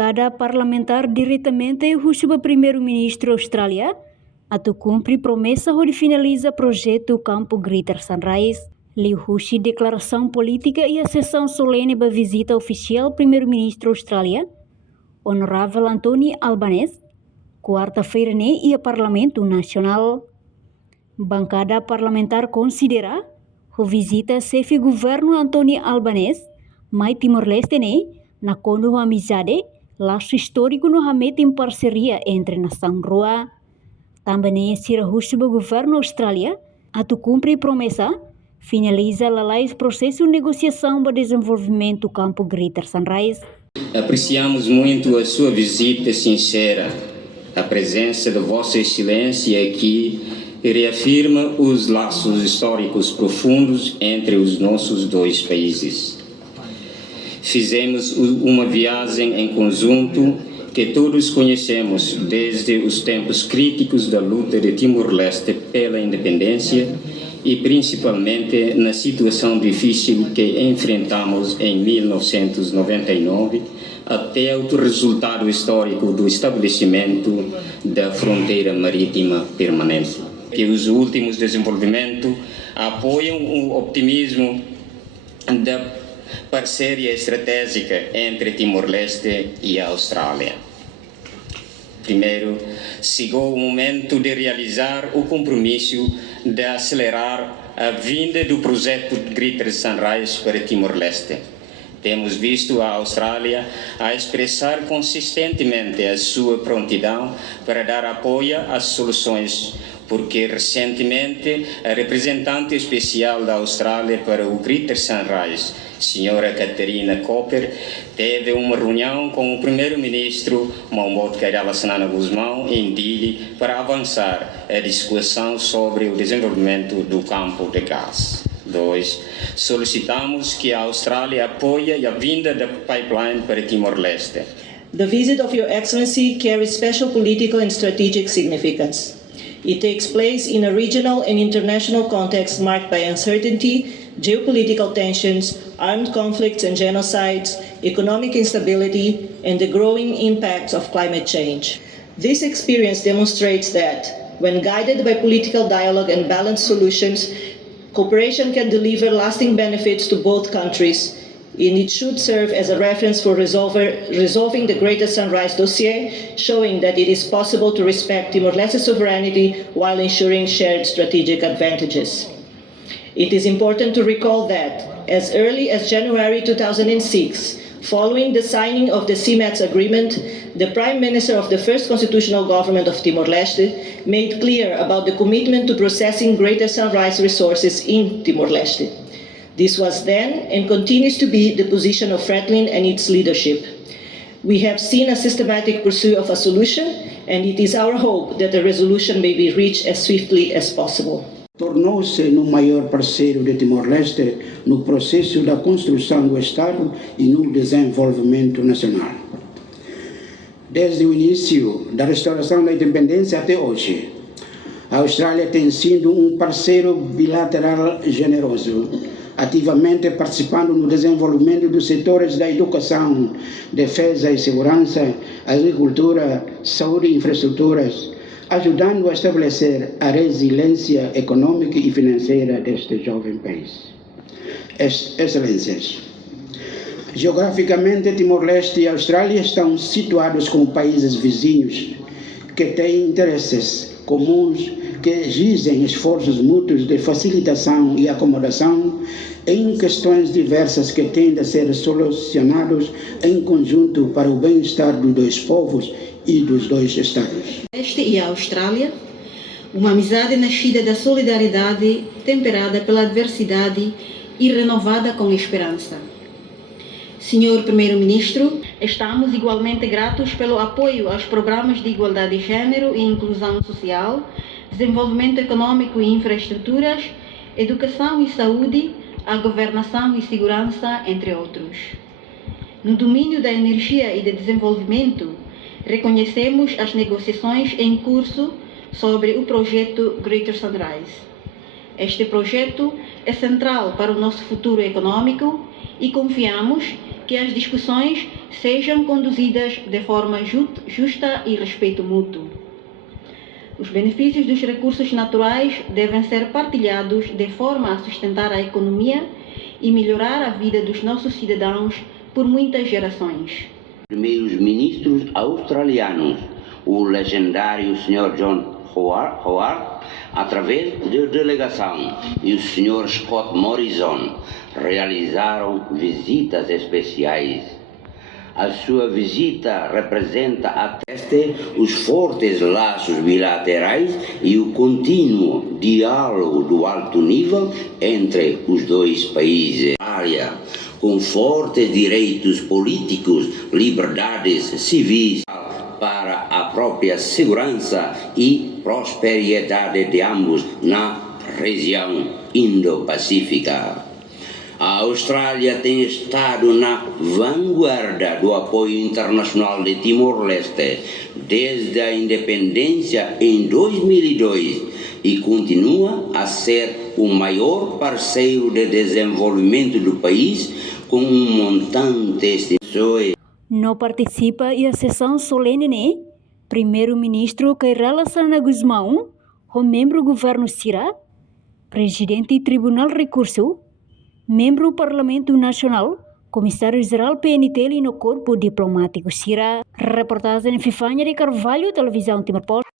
Bancada parlamentar diretamente recebe o primeiro-ministro Austrália atu cumpre promessa de finaliza projeto Campo Greater Sunrise. Lhe huxi declaração política e a sessão solene da visita oficial primeiro-ministro Austrália, Honorável Anthony Albanese, quarta-feira e a Parlamento Nacional. Bancada parlamentar considera a visita chefe governo Anthony Albanese mai Timor-Leste na kono amizade laço histórico no hamete em parceria entre nação roa. Também sira recebe o governo Austrália atu cumpre promessa finaliza o processo de negociação para desenvolvimento do Campo Greater Sunrise. Apreciamos muito a sua visita sincera, a presença de Vossa Excelência aqui reafirma os laços históricos profundos entre os nossos dois países. Fizemos uma viagem em conjunto que todos conhecemos desde os tempos críticos da luta de Timor-Leste pela independência e principalmente na situação difícil que enfrentamos em 1999 até o resultado histórico do estabelecimento da fronteira marítima permanente. Que os últimos desenvolvimentos apoiam o optimismo da parceria estratégica entre Timor-Leste e a Austrália. Primeiro, chegou o momento de realizar o compromisso de acelerar a vinda do projeto Greater Sunrise para Timor-Leste. Temos visto a Austrália a expressar consistentemente a sua prontidão para dar apoio às soluções, porque recentemente a representante especial da Austrália para o Greater Sunrise, Sra. Catarina Copper, teve uma reunião com o primeiro-ministro Mahmoud Kailasanana Guzmão em Dili para avançar a discussão sobre o desenvolvimento do campo de gás. 2. Solicitamos que a Austrália apoie a vinda da pipeline para Timor-Leste. The visit of Your Excellency carries special political and strategic significance. It takes place in a regional and international context marked by uncertainty, geopolitical tensions, armed conflicts and genocides, economic instability, and the growing impacts of climate change. This experience demonstrates that, when guided by political dialogue and balanced solutions, cooperation can deliver lasting benefits to both countries, and it should serve as a reference for resolving the Greater Sunrise dossier, showing that it is possible to respect Timor-Leste sovereignty while ensuring shared strategic advantages. It is important to recall that, as early as January 2006, following the signing of the CMATS agreement, the Prime Minister of the First Constitutional Government of Timor-Leste made clear about the commitment to processing Greater Sunrise resources in Timor-Leste. This was then and continues to be the position of Fretilin and its leadership. We have seen a systematic pursuit of a solution, and it is our hope that a resolution may be reached as swiftly as possible. Tornou-se no maior parceiro de Timor-Leste no processo da construção do Estado e no desenvolvimento nacional. Desde o início da restauração da independência até hoje, a Austrália tem sido um parceiro bilateral generoso, ativamente participando no desenvolvimento dos setores da educação, defesa e segurança, agricultura, saúde e infraestruturas, ajudando a estabelecer a resiliência econômica e financeira deste jovem país. Excelências, geograficamente Timor-Leste e Austrália estão situados como países vizinhos que têm interesses comuns que exigem esforços mútuos de facilitação e acomodação em questões diversas que têm de ser solucionados em conjunto para o bem-estar dos dois povos e dos dois Estados. Este e a Austrália, uma amizade nascida da solidariedade, temperada pela adversidade e renovada com esperança. Senhor Primeiro-Ministro, estamos igualmente gratos pelo apoio aos programas de igualdade de gênero e inclusão social, desenvolvimento econômico e infraestruturas, educação e saúde, a governação e segurança, entre outros. No domínio da energia e de desenvolvimento, reconhecemos as negociações em curso sobre o projeto Greater Sunrise. Este projeto é central para o nosso futuro econômico e confiamos que as discussões sejam conduzidas de forma justa e respeito mútuo. Os benefícios dos recursos naturais devem ser partilhados de forma a sustentar a economia e melhorar a vida dos nossos cidadãos por muitas gerações. Primeiros ministros australianos, o legendário Sr. John Howard, através da delegação, e o Sr. Scott Morrison realizaram visitas especiais. A sua visita representa ateste os fortes laços bilaterais e o contínuo diálogo do alto nível entre os dois países. Com fortes direitos políticos, liberdades civis para a própria segurança e prosperidade de ambos na região Indo-Pacífica. A Austrália tem estado na vanguarda do apoio internacional de Timor-Leste desde a independência em 2002 e continua a ser o maior parceiro de desenvolvimento do país com um montante estimado. Não participa e a sessão solene, né? Primeiro-ministro Keirala Sana Guzmão, o membro do governo Sira, presidente do Tribunal Recurso, membro do Parlamento Nacional, comissário-geral PNT no Corpo Diplomático Sira. Reportagem Fifanya de Carvalho, Televisão Timor-Leste.